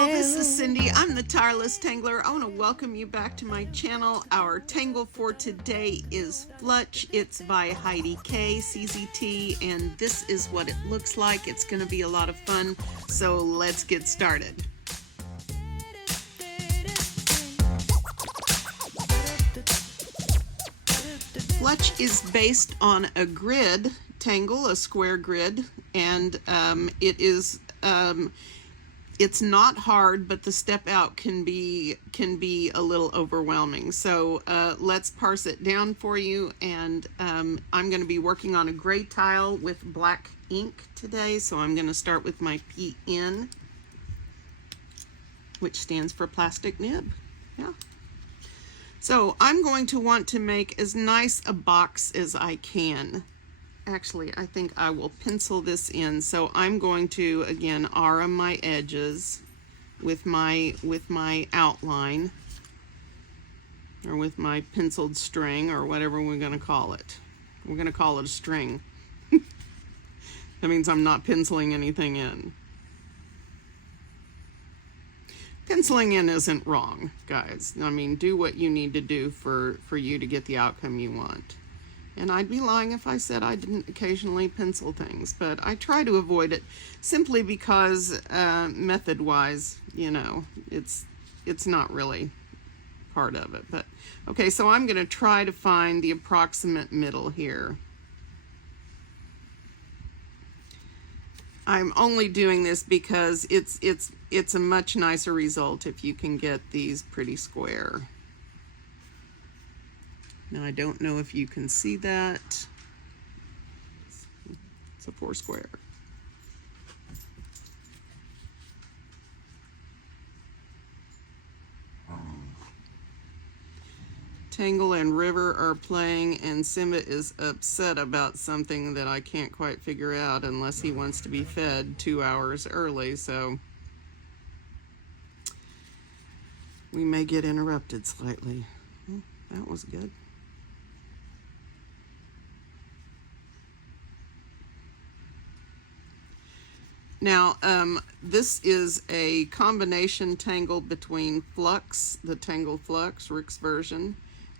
y'all, this is Cyndee. I'm the Tireless Tangler. I want to welcome you back to my channel. Our tangle for today is FLUTCH. It's by Heidi K, CZT, and this is what it looks like. It's going to be a lot of fun, so let's get started. FLUTCH is based on a grid tangle, a square grid, and it's not hard, but the step out can be a little overwhelming. So let's parse it down for you. And I'm going to be working on a gray tile with black ink today. So I'm going to start with my PN, which stands for plastic nib. Yeah. So I'm going to want to make as nice a box as I can. Actually, I think I will pencil this in. So I'm going to, again, aura my edges with my outline, or with my penciled string, or whatever we're going to call it. We're going to call it a string. That means I'm not penciling anything in. Penciling in isn't wrong, guys. I mean, do what you need to do for you to get the outcome you want. And I'd be lying if I said I didn't occasionally pencil things, but I try to avoid it simply because method-wise, you know, it's not really part of it. But okay, so I'm going to try to find the approximate middle here. I'm only doing this because it's a much nicer result if you can get these pretty square. Now, I don't know if you can see that. It's a 4 square. Tangle and River are playing, and Simba is upset about something that I can't quite figure out unless he wants to be fed 2 hours early, so we may get interrupted slightly. Well, that was good. Now, this is a combination tangle between Flux, the Tangle Flux, Rick's version,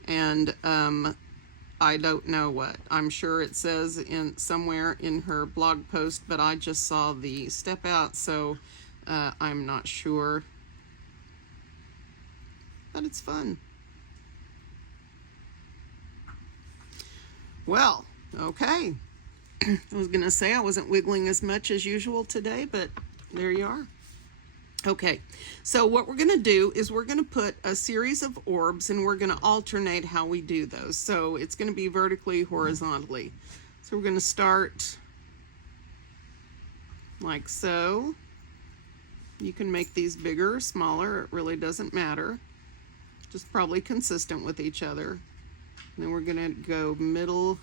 and I don't know what. I'm sure it says in somewhere in her blog post, but I just saw the step out, so I'm not sure. But it's fun. Well, okay. I was going to say I wasn't wiggling as much as usual today, but there you are. Okay, so what we're going to do is we're going to put a series of orbs, and we're going to alternate how we do those. So it's going to be vertically, horizontally. So we're going to start like so. You can make these bigger or smaller. It really doesn't matter. Just probably consistent with each other. And then we're going to go middle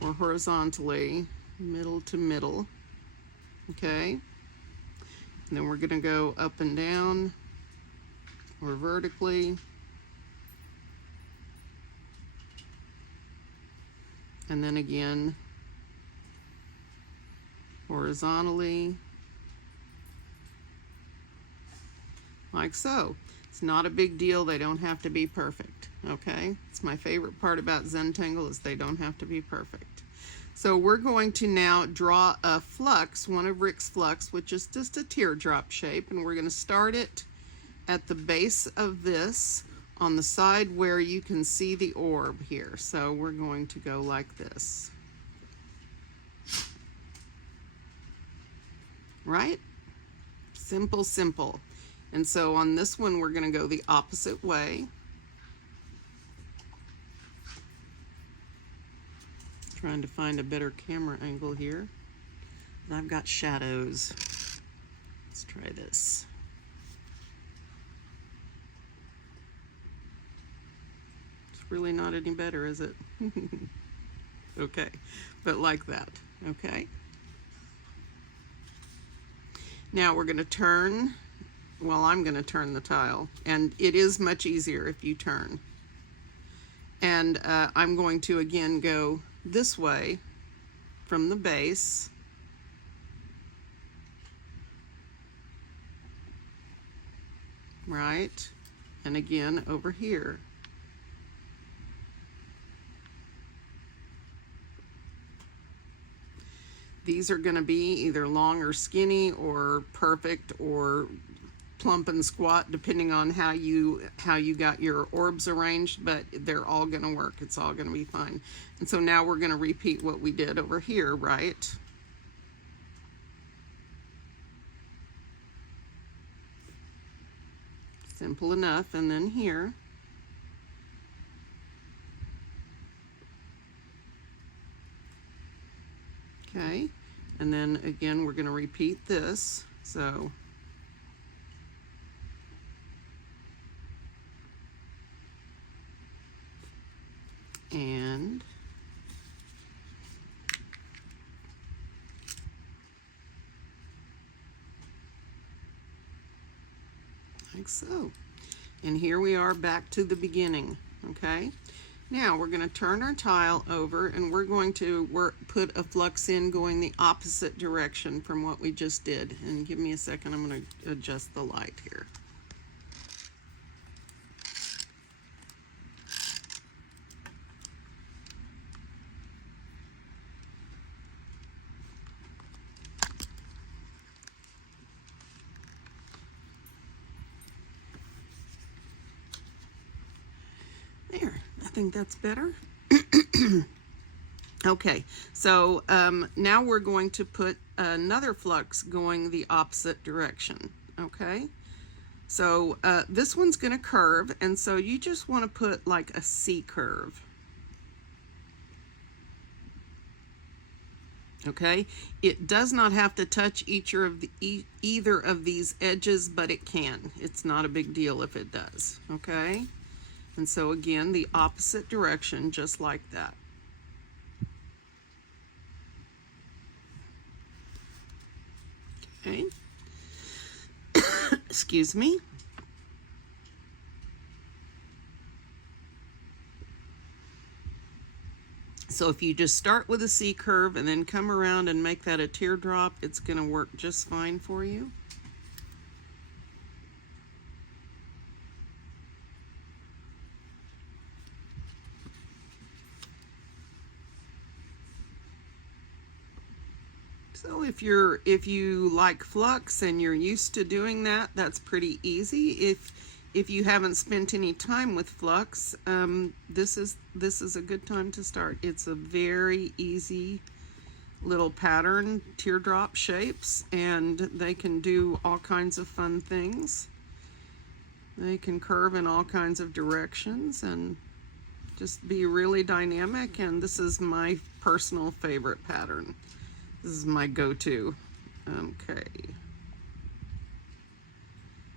or horizontally, middle to middle, okay? And then we're gonna go up and down, or vertically, and then again, horizontally, like so. It's not a big deal, they don't have to be perfect, okay? It's my favorite part about Zentangle is they don't have to be perfect. So we're going to now draw a flux, one of Rick's flux, which is just a teardrop shape, and we're going to start it at the base of this on the side where you can see the orb here. So we're going to go like this. Right? Simple, simple. And so on this one, we're going to go the opposite way. Trying to find a better camera angle here. And I've got shadows. Let's try this. It's really not any better, is it? Okay, but like that, okay? Now we're going to turn. Well, I'm going to turn the tile, and it is much easier if you turn. And I'm going to again go this way from the base right? And again over here. These are going to be either long or skinny or perfect or plump and squat, depending on how you got your orbs arranged, but they're all going to work. It's all going to be fine. And so now we're going to repeat what we did over here, right? Simple enough. And then here. Okay. And then again, we're going to repeat this. So and like so. And here we are back to the beginning, okay? Now we're going to turn our tile over and we're going to put a flux in going the opposite direction from what we just did. And give me a second, I'm going to adjust the light here. There, I think that's better. Okay, so now we're going to put another flux going the opposite direction, okay? So this one's going to curve, and so you just want to put like a C curve. Okay, it does not have to touch either of these edges, but it can. It's not a big deal if it does, okay? And so again, the opposite direction, just like that. Okay. Excuse me. So if you just start with a C curve and then come around and make that a teardrop, it's going to work just fine for you. So if you like flux and you're used to doing that, that's pretty easy. If you haven't spent any time with flux, this is a good time to start. It's a very easy little pattern, teardrop shapes, and they can do all kinds of fun things. They can curve in all kinds of directions and just be really dynamic, and this is my personal favorite pattern. This is my go-to. Okay.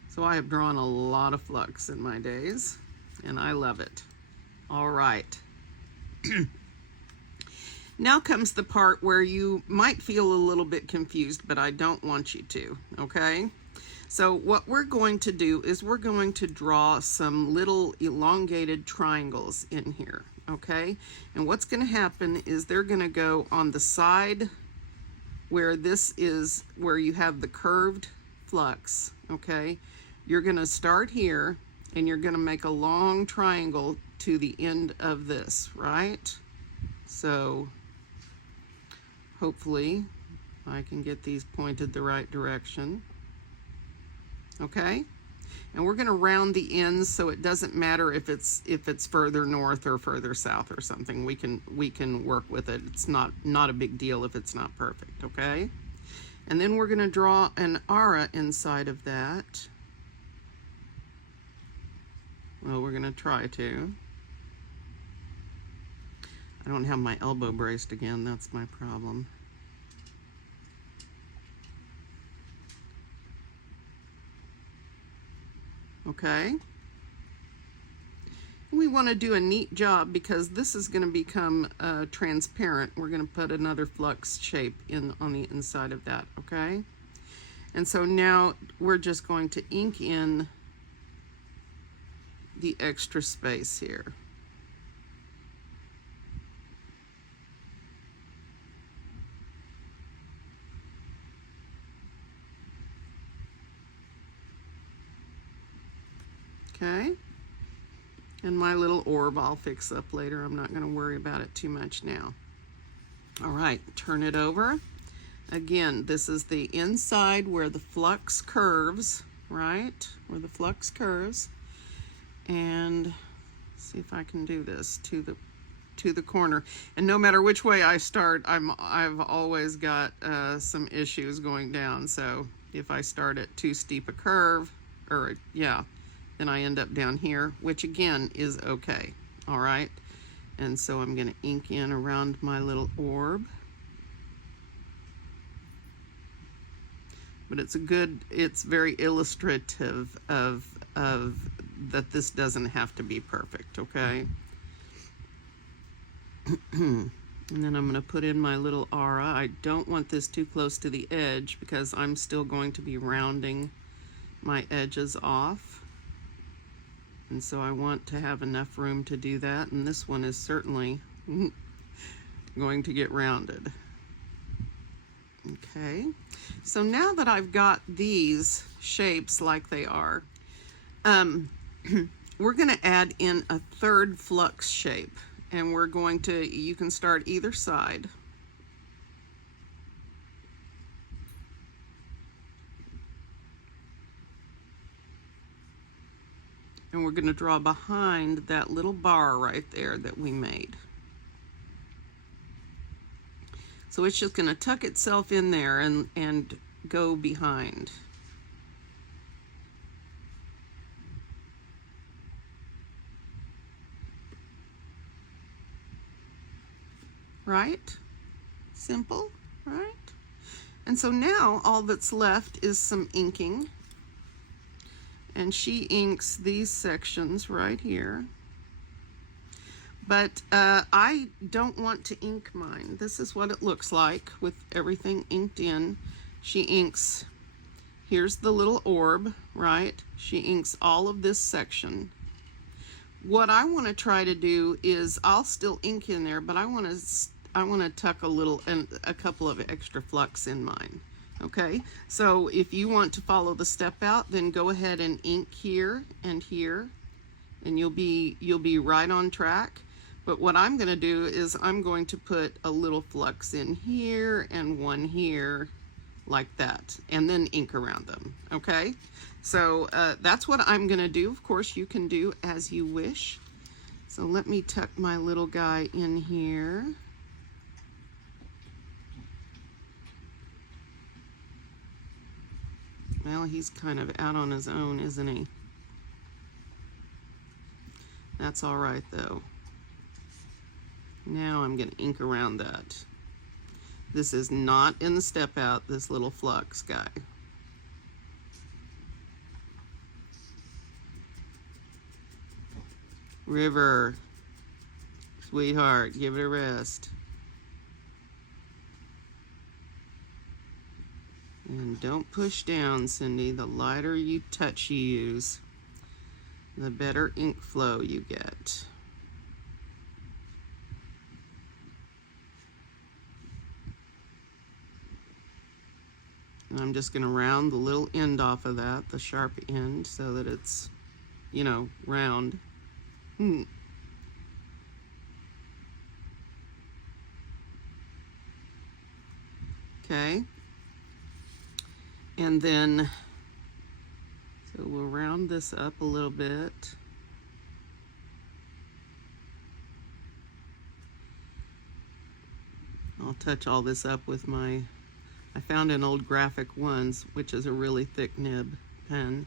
So I have drawn a lot of flux in my days, and I love it. All right. Now comes the part where you might feel a little bit confused, but I don't want you to, okay? So what we're going to do is we're going to draw some little elongated triangles in here, okay? And what's going to happen is they're going to go on the side where this is where you have the curved flux, okay? You're going to start here and you're going to make a long triangle to the end of this, right? So hopefully I can get these pointed the right direction. Okay? And we're going to round the ends so it doesn't matter if it's further north or further south or something. We can work with it. It's not a big deal if it's not perfect, okay? And then we're going to draw an aura inside of that. Well, we're going to try to. I don't have my elbow braced again. That's my problem. Okay. We want to do a neat job because this is going to become transparent. We're going to put another flux shape in on the inside of that, okay? And so now we're just going to ink in the extra space here. Okay. And my little orb I'll fix up later. I'm not going to worry about it too much now. All right, turn it over. Again, this is the inside where the flux curves, right? Where the flux curves. And see if I can do this to the corner. And no matter which way I start, I've always got some issues going down. So if I start at too steep a curve, or yeah, then I end up down here, which again is okay. All right. And so I'm going to ink in around my little orb. But it's very illustrative of that this doesn't have to be perfect, okay? And then I'm going to put in my little aura. I don't want this too close to the edge because I'm still going to be rounding my edges off. And so I want to have enough room to do that. And this one is certainly going to get rounded. Okay, so now that I've got these shapes like they are, we're going to add in a third flux shape. And we're going to, you can start either side. And we're going to draw behind that little bar right there that we made. So it's just going to tuck itself in there and go behind. Right? Simple, right? And so now all that's left is some inking. And she inks these sections right here. But I don't want to ink mine. This is what it looks like with everything inked in. She inks, here's the little orb, right? She inks all of this section. What I want to try to do is I'll still ink in there, but I want to tuck a couple of extra flux in mine. Okay, so if you want to follow the step out, then go ahead and ink here and here, and you'll be right on track. But what I'm going to do is I'm going to put a little flux in here and one here, like that, and then ink around them. Okay, so that's what I'm going to do. Of course, you can do as you wish. So let me tuck my little guy in here. Well, he's kind of out on his own, isn't he? That's all right, though. Now I'm going to ink around that. This is not in the step out, this little flux guy. River, sweetheart, give it a rest. And don't push down, Cyndee. The lighter you touch you use, the better ink flow you get. And I'm just going to round the little end off of that, the sharp end, so that it's, you know, round. Okay. And then, so we'll round this up a little bit. I'll touch all this up with my, I found an old Graphic Ones, which is a really thick nib pen.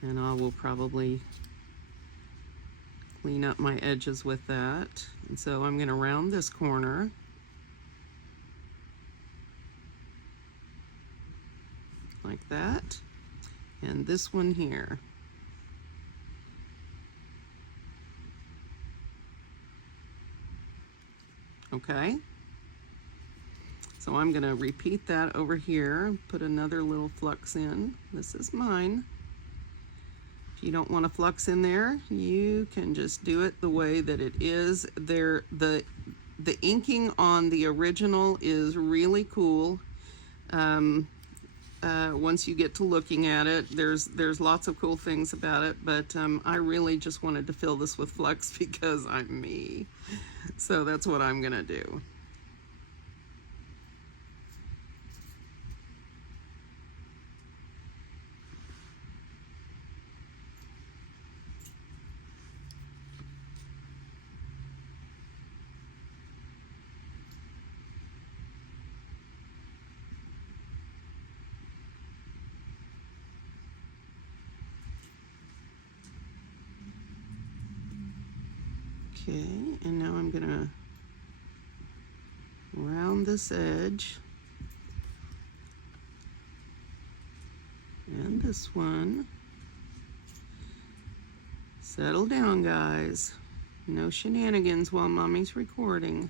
And I will probably clean up my edges with that. And so I'm going to round this corner. Like that. And this one here. Okay. So I'm going to repeat that over here, put another little flux in. This is mine. If you don't want a flux in there, you can just do it the way that it is. There, the inking on the original is really cool. once you get to looking at it, there's lots of cool things about it, but I really just wanted to fill this with flux because I'm me. So that's what I'm gonna do. Okay, and now I'm gonna round this edge and this one. Settle down, guys. No shenanigans while mommy's recording.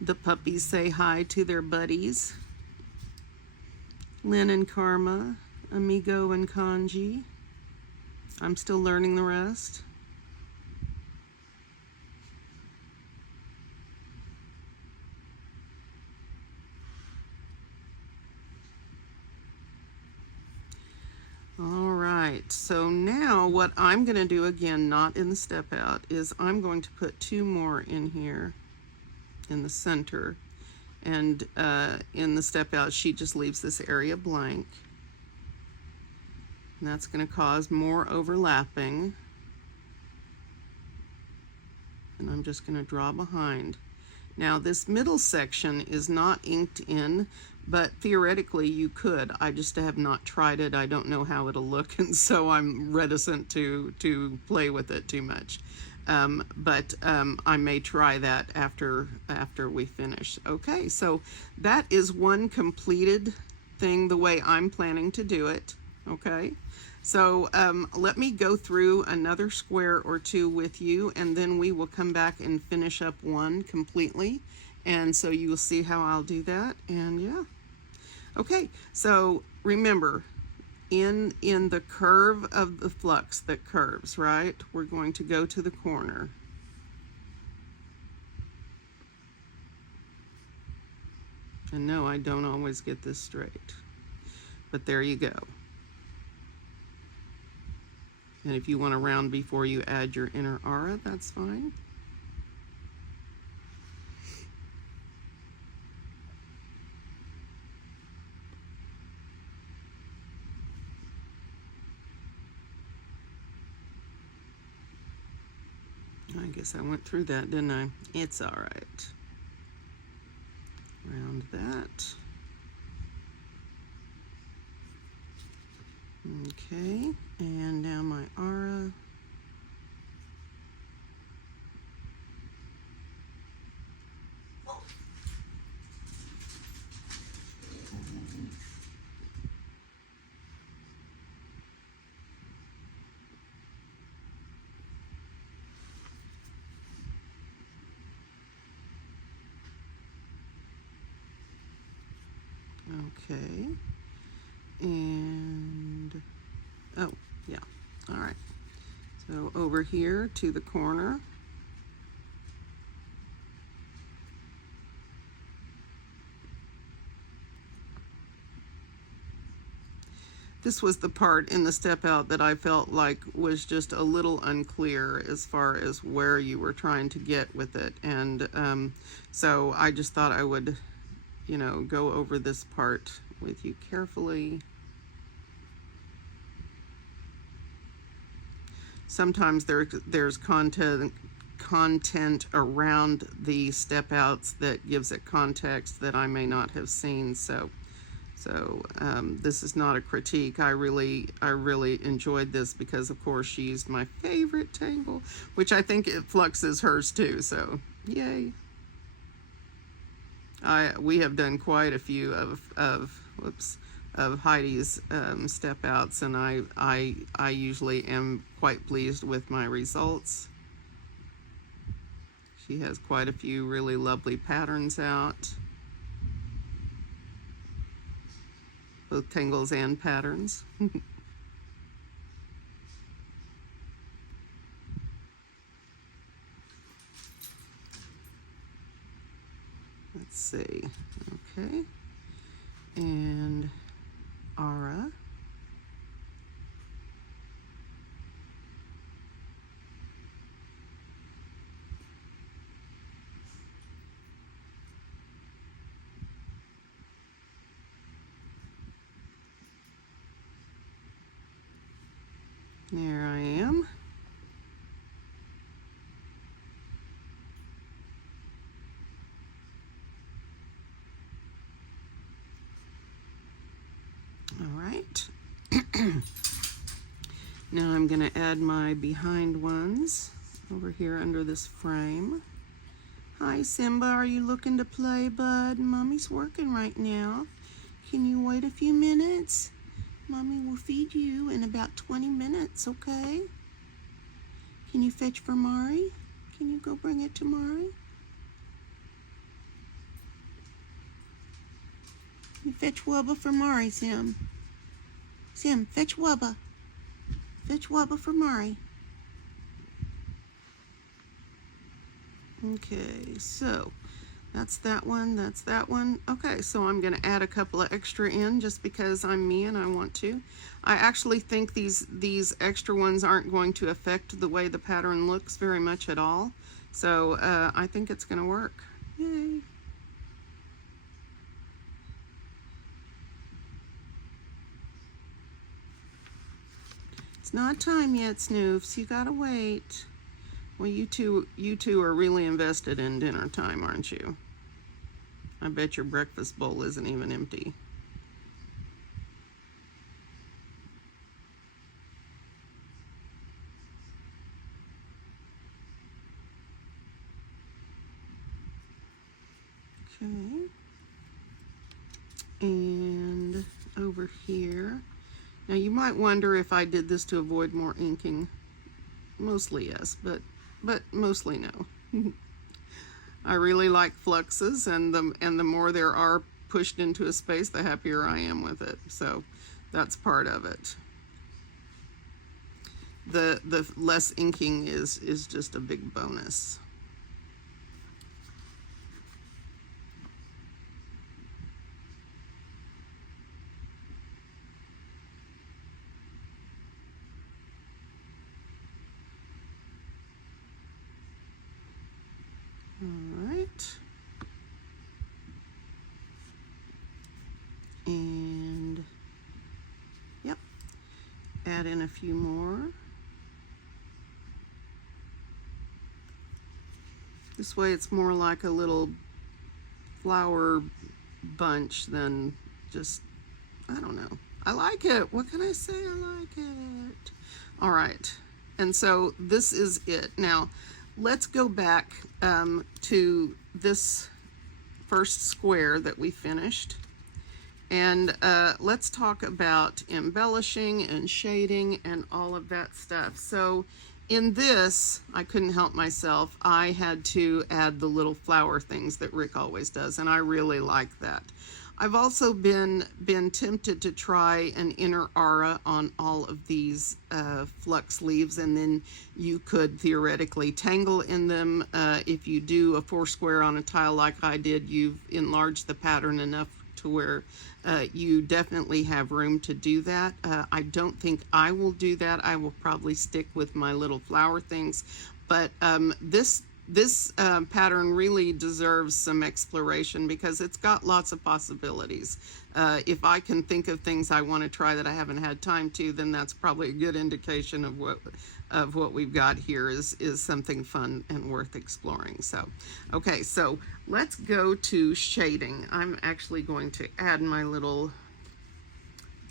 The puppies say hi to their buddies. Lynn and Karma, Amigo and Kanji. I'm still learning the rest. All right, so now what I'm going to do, again, not in the step out, is I'm going to put 2 more in here in the center. And in the step out, she just leaves this area blank. And that's going to cause more overlapping. And I'm just going to draw behind. Now this middle section is not inked in, but theoretically you could. I just have not tried it. I don't know how it'll look, and so I'm reticent to play with it too much. But I may try that after we finish. Okay, so that is one completed thing the way I'm planning to do it. Okay, so let me go through another square or 2 with you, and then we will come back and finish up one completely. And so you will see how I'll do that. And yeah, okay, so remember, in the curve of the flux that curves, right, we're going to go to the corner. And no, I don't always get this straight, but there you go. And if you want to round before you add your inner aura, that's fine. I guess I went through that, didn't I? It's all right. Round that. Okay, and now my aura. Okay, and oh yeah, all right, so over here to the corner. This was the part in the step out that I felt like was just a little unclear as far as where you were trying to get with it, and so I just thought I would, you know, go over this part with you carefully. Sometimes there's content around the step outs that gives it context that I may not have seen. So this is not a critique. I really enjoyed this because, of course, she's my favorite Tangle, which I think Flux is hers too. So yay! We have done quite a few of Heidi's step outs, and I usually am quite pleased with my results. She has quite a few really lovely patterns out, both tangles and patterns. Let's see. Okay. and aura. There I am. All right. Now I'm going to add my behind ones over here under this frame. Hi Simba, are you looking to play, bud? Mommy's working right now. Can you wait a few minutes? Mommy will feed you in about 20 minutes, okay? Can you fetch for Mari? Can you go bring it to Mari? You fetch Wubba for Mari, Sim. Sim, fetch Wubba. Fetch Wubba for Mari. Okay, so that's that one, that's that one. Okay, so I'm going to add a couple of extra in just because I'm me and I want to. I actually think these extra ones aren't going to affect the way the pattern looks very much at all. So I think it's going to work. Yay. It's not time yet, Snoofs. You gotta wait. Well, you two are really invested in dinner time, aren't you? I bet your breakfast bowl isn't even empty. Okay. And over here. Now you might wonder if I did this to avoid more inking. Mostly yes, but mostly no. I really like fluxes, and the more there are pushed into a space, the happier I am with it. So that's part of it. The less inking is just a big bonus. All right. And yep, add in a few more. This way it's more like a little flower bunch than just, I don't know. I like it. What can I say? I like it. All right. And so this is it. Now, let's go back to this first square that we finished. And let's talk about embellishing and shading and all of that stuff. So in this, I couldn't help myself. I had to add the little flower things that Rick always does, and I really like that. I've also been tempted to try an inner aura on all of these flux leaves, and then you could theoretically tangle in them. If you do a 4 square on a tile like I did, you've enlarged the pattern enough to where you definitely have room to do that. I don't think I will do that. I will probably stick with my little flower things, but this pattern really deserves some exploration because it's got lots of possibilities. If I can think of things I want to try that I haven't had time to, then that's probably a good indication of what we've got here is something fun and worth exploring. So, okay, so let's go to shading. I'm actually going to add my little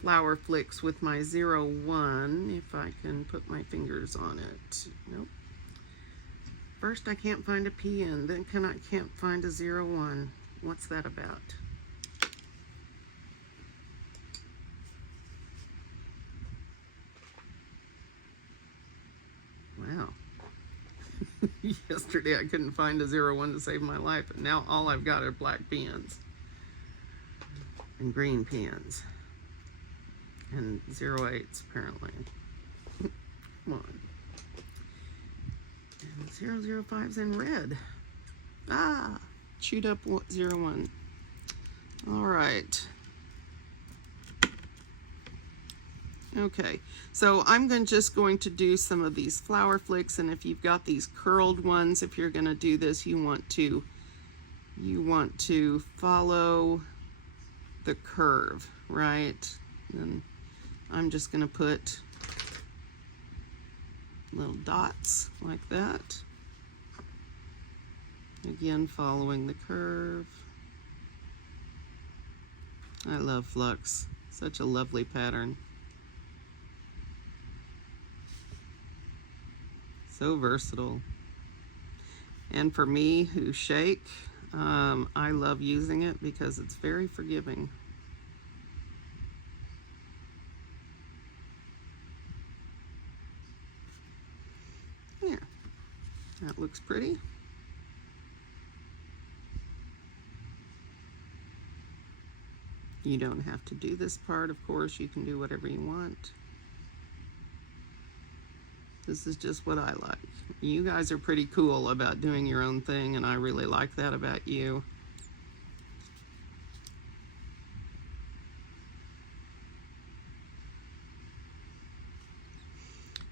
flower flicks with my 01, if I can put my fingers on it. Nope. First I can't find a PN, then I can't find a 01. What's that about? Wow. Yesterday I couldn't find a 01 to save my life, and now all I've got are black pens and green pens and 08s apparently. Come on. And 005's in red. Ah, chewed up 01. All right. Okay, so I'm just going to do some of these flower flicks, and if you've got these curled ones, if you're going to do this, you want to follow the curve, right? And I'm just going to put little dots like that. Again, following the curve. I love Flux. Such a lovely pattern. So versatile. And for me who shake, I love using it because it's very forgiving. There. That looks pretty. You don't have to do this part, of course. You can do whatever you want. This is just what I like. You guys are pretty cool about doing your own thing, and I really like that about you.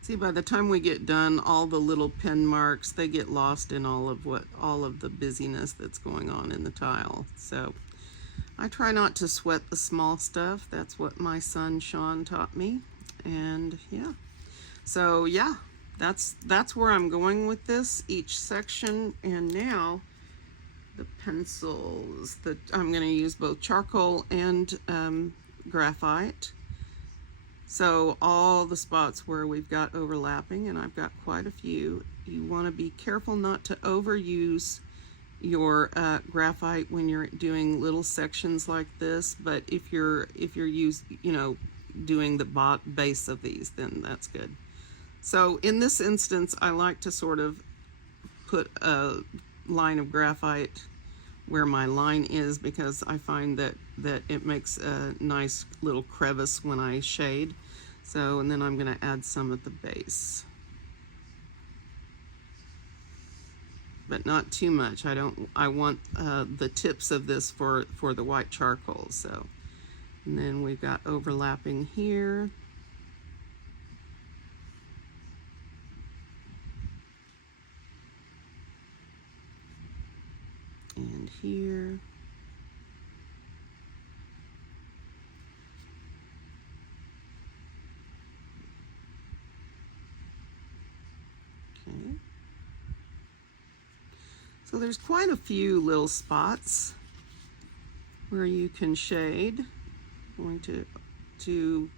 See, by the time we get done, all the little pen marks, they get lost in all of the busyness that's going on in the tile. So I try not to sweat the small stuff. That's what my son Sean taught me. And yeah. So yeah, that's where I'm going with this, each section. And now the pencils that I'm going to use both charcoal and graphite. So all the spots where we've got overlapping, and I've got quite a few, you want to be careful not to overuse your graphite when you're doing little sections like this. But if you're doing the base of these, then that's good. So in this instance, I like to sort of put a line of graphite where my line is, because I find that it makes a nice little crevice when I shade. So, and then I'm going to add some at the base, but not too much. I want the tips of this for the white charcoal. So, and then we've got overlapping here. And here. Okay. So there's quite a few little spots where you can shade. I'm going to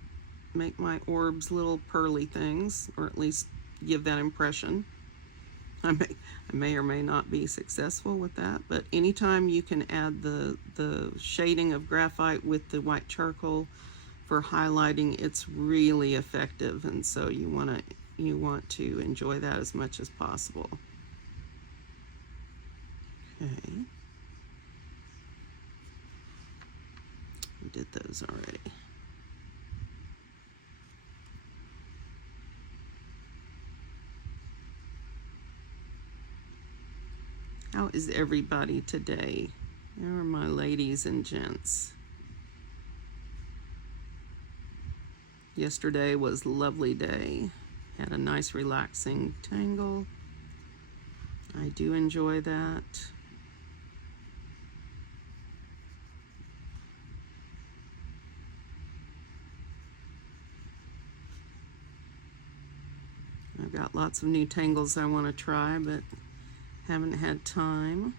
make my orbs little pearly things, or at least give that impression. I may or may not be successful with that, but anytime you can add the shading of graphite with the white charcoal for highlighting, it's really effective, and so you want to enjoy that as much as possible. Okay, we did those already. How is everybody today? There are my ladies and gents. Yesterday was a lovely day. Had a nice relaxing tangle. I do enjoy that. I've got lots of new tangles I want to try, but haven't had time.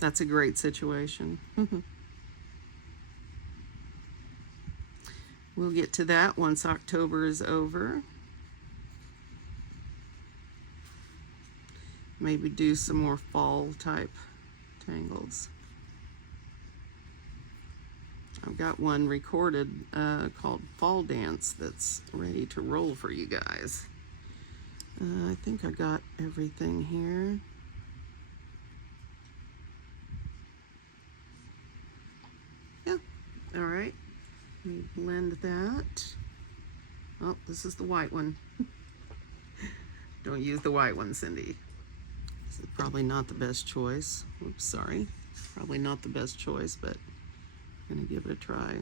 That's a great situation. We'll get to that once October is over. Maybe do some more fall type tangles. I've got one recorded called Fall Dance that's ready to roll for you guys. I think I got everything here. Yeah, all right. Let me blend that. Oh, this is the white one. Don't use the white one, Cyndee. This is probably not the best choice. Oops, sorry. Probably not the best choice, but I'm gonna give it a try.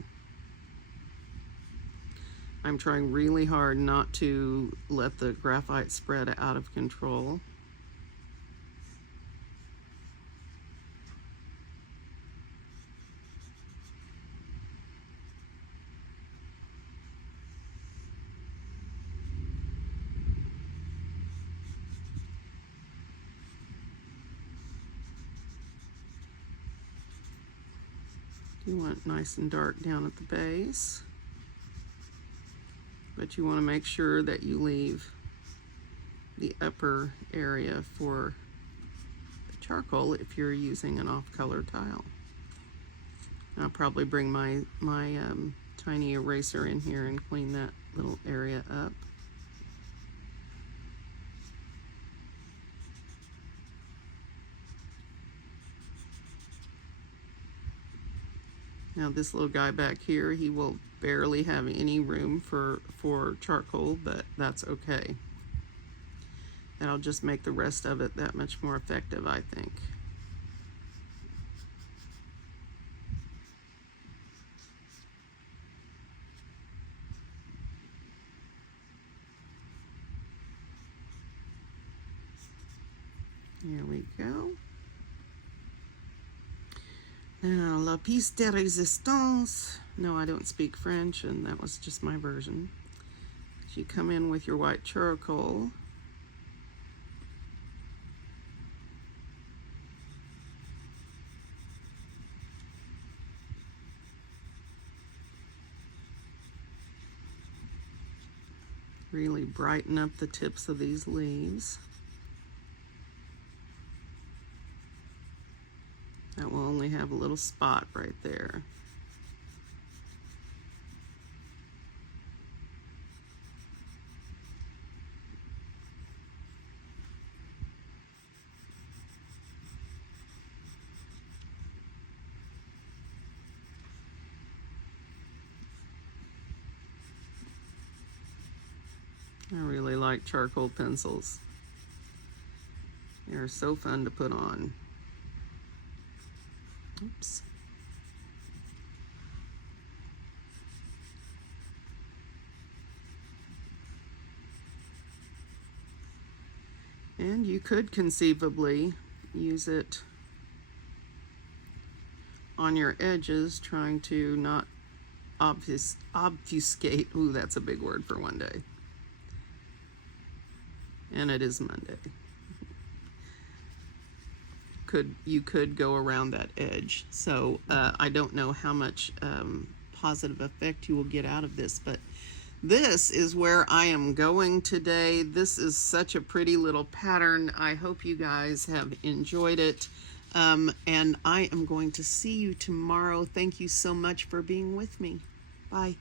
I'm trying really hard not to let the graphite spread out of control. You want it nice and dark down at the base, but you want to make sure that you leave the upper area for the charcoal if you're using an off-color tile. I'll probably bring my tiny eraser in here and clean that little area up. Now this little guy back here, he will barely have any room for charcoal, but that's okay. That'll just make the rest of it that much more effective, I think. Here we go. Now, la pièce de résistance. No, I don't speak French, and that was just my version. You come in with your white charcoal. Really brighten up the tips of these leaves. That will only have a little spot right there. I really like charcoal pencils. They're so fun to put on. Oops. And you could conceivably use it on your edges, trying to not obfuscate. Ooh, that's a big word for one day. And it is Monday. You could go around that edge. So I don't know how much positive effect you will get out of this, but this is where I am going today. This is such a pretty little pattern. I hope you guys have enjoyed it. And I am going to see you tomorrow. Thank you so much for being with me. Bye.